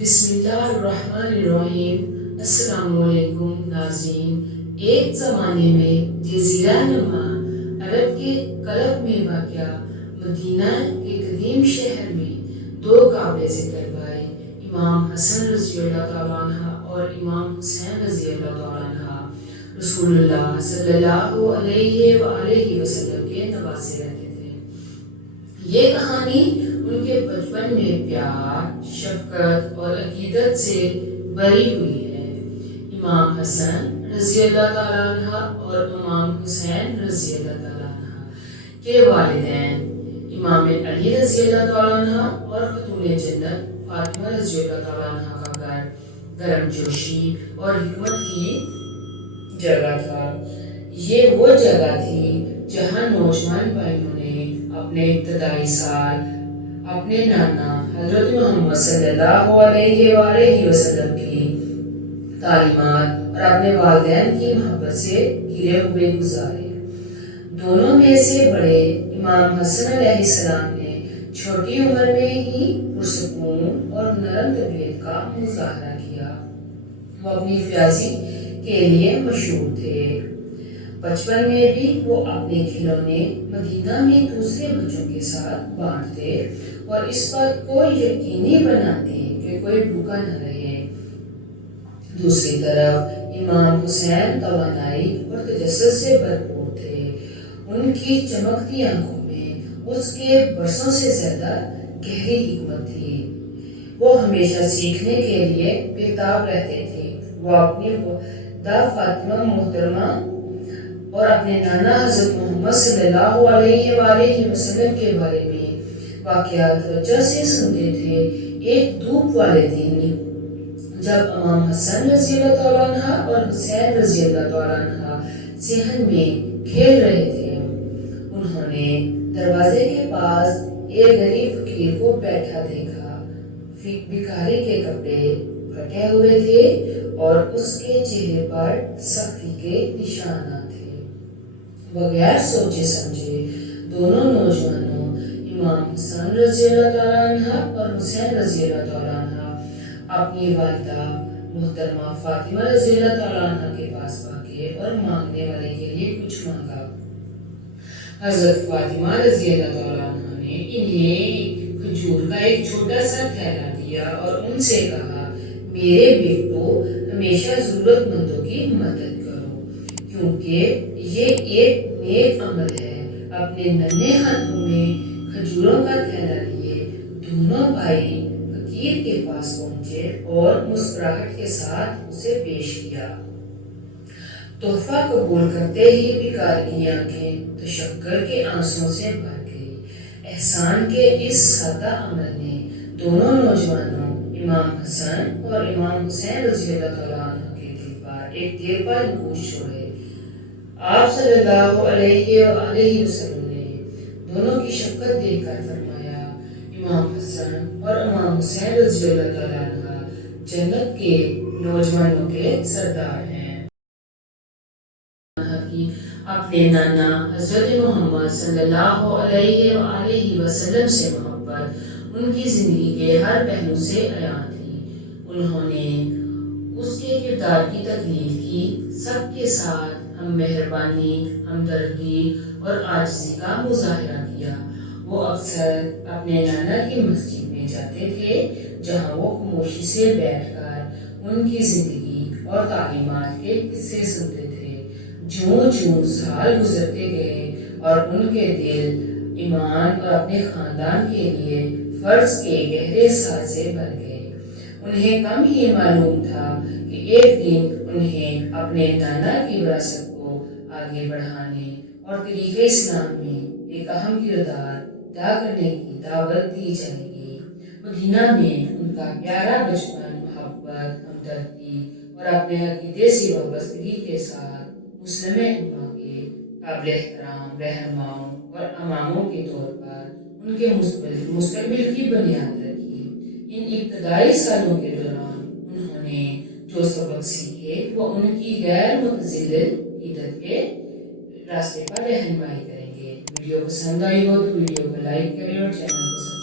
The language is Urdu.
بسم اللہ الرحمن الرحیم۔ السلام علیکم ناظرین۔ ایک زمانے میں جزیرہ نما عرب کے قلب میں واقع مدینہ کے قدیم شہر میں دو قابل ذکر بھائی امام حسن رضی اللہ تعالیٰ عنہ اور امام حسین رضی اللہ تعالیٰ عنہ رسول اللہ صلی اللہ علیہ وآلہ وسلم کے نواسے رہتے تھے۔ یہ کہانی ان کے بچپن میں پیار، شفقت اور عقیدت سے بھری ہوئی ہے۔ امام حسن رضی اللہ تعالیٰ عنہ اور امام حسین رضی اللہ تعالیٰ عنہ کے والدین امام علی رضی اللہ تعالیٰ عنہ اور خاتون جنت فاطمہ رضی اللہ تعالیٰ عنہ کا گھر گرم جوشی اور حکمت کی جگہ تھا۔ یہ وہ جگہ تھی جہاں نوجوان بھائیوں نے اپنے ابتدائی سال اپنے نانا حضرت محمد صلی اللہ علیہ وآلہ وسلم کی تعلیمات اور اپنے والدین کی محبت سے گھرے ہوئے گزارے۔ دونوں میں سے بڑے امام حسن علیہ السلام نے چھوٹی عمر میں ہی پرسکون اور نرم طبیعت کا مظاہرہ کیا۔ وہ اپنی فیاضی کے لیے مشہور تھے۔ بچپن میں بھی وہ اپنے کھلونے مدینہ میں دوسرے بچوں کے ساتھ بانٹتے اور اس بات کو یقینی بناتے کہ کوئی بھوکا نہ رہے۔ دوسری طرف امام حسین توانائی اور تجسس سے بھرپور تھے۔ ان کی چمکتی آنکھوں میں اس کے برسوں سے زیادہ گہری حکمت تھی۔ وہ ہمیشہ سیکھنے کے لیے بےتاب رہتے تھے۔ وہ اپنی والدہ فاطمہ محترمہ اور اپنے نانا حضرت محمد صلی اللہ علیہ وآلہ وسلم کے بارے میں واقعات توجہ سے سنتے تھے۔ ایک دھوپ والے دن جب امام حسن رضی اللہ تعالیٰ عنہ اور حسین رضی اللہ تعالیٰ عنہ صحن میں کھیل رہے تھے، انہوں نے دروازے کے پاس ایک غریب فقیر کو بیٹھا دیکھا۔ بھکاری کے کپڑے پھٹے ہوئے تھے اور اس کے چہرے پر سختی کے نشانات تھے۔ بغیر سوچے سمجھے دونوں نوجوانوں امام حسن رضی اللہ تعالیٰ عنہ اور حسین رضی اللہ تعالیٰ عنہ اپنی والدہ محترمہ فاطمہ رضی اللہ تعالیٰ عنہ کے پاس بھاگے اور مانگنے والے کے لیے کچھ مانگا۔ حضرت فاطمہ رضی اللہ تعالیٰ عنہ نے انہیں کھجور کا ایک چھوٹا سا تھیلا دیا اور ان سے کہا، میرے بیٹو ہمیشہ ضرورت مندوں کی مدد کرو، کیونکہ یہ ایک نیک عمل ہے۔ اپنے ننھے ہاتھوں میں کھجوروں کا تھیلا لیے دونوں بھائی فقیر کے پاس پہنچے اور مسکراہٹ کے ساتھ اسے پیش کیا۔ تحفہ قبول کرتے ہی بھکار کی آنکھیں تشکر کے آنسوؤں سے بھر گئی۔ احسان کے اس سادہ عمل نے دونوں نوجوانوں امام حسن اور امام حسین رضی اللہ تعالیٰ عنہ کے دل پر ایک دیر بعد نقوش چھوڑے۔ آپ صلی اللہ علیہ وآلہ وسلم نے دونوں کی شفقت دیکھ کر فرمایا، امام حسن اور امام حسین رضی اللہ تعالیٰ عنہ جنت کے نوجوانوں کے سردار ہیں۔ اپنے نانا حضرت محمد صلی اللہ علیہ وآلہ وسلم سے محبت ان کی زندگی کے ہر پہلو سے عیاں تھی۔ انہوں نے اس کے کردار کی تقلید کی، سب کے ساتھ ہم مہربانی، ہمدردی اور عاجزی کا مظاہرہ کیا۔ وہ اکثر اپنے نانا کی مسجد میں جاتے تھے، جہاں وہ خاموشی سے بیٹھ کر ان کی زندگی اور تعلیمات کے قصے سنتے تھے۔ جوں جوں سال گزرتے گئے اور ان کے دل ایمان اور اپنے خاندان کے لیے فرض کے گہرے سال سے بھر گئے۔ انہیں کم ہی معلوم تھا کہ ایک دن انہیں اپنے نانا کی وراثت کو آگے بڑھانے اور طریقہ اسلام میں ایک اہم کردار ادا کرنے کی دعوت دی جائے گی۔ مدینہ میں ان کا پیارا بچپن محبت، ہمدردی اور اپنے عقیدے سے وابستگی کے ساتھ مسلم امہ کے قابل احترام رہنماؤں اور اماموں کے طور پر ان کے مستقبل کی بنیاد رکھی۔ ان ابتدائی سالوں کے دوران انہوں نے جو سبق سیکھے وہ ان کی غیر متزلزل عقیدت کے راستے پر رہنمائی کریں گے۔ ویڈیو پسند آئی ہو تو ویڈیو کو لائک کریں اور چینل کو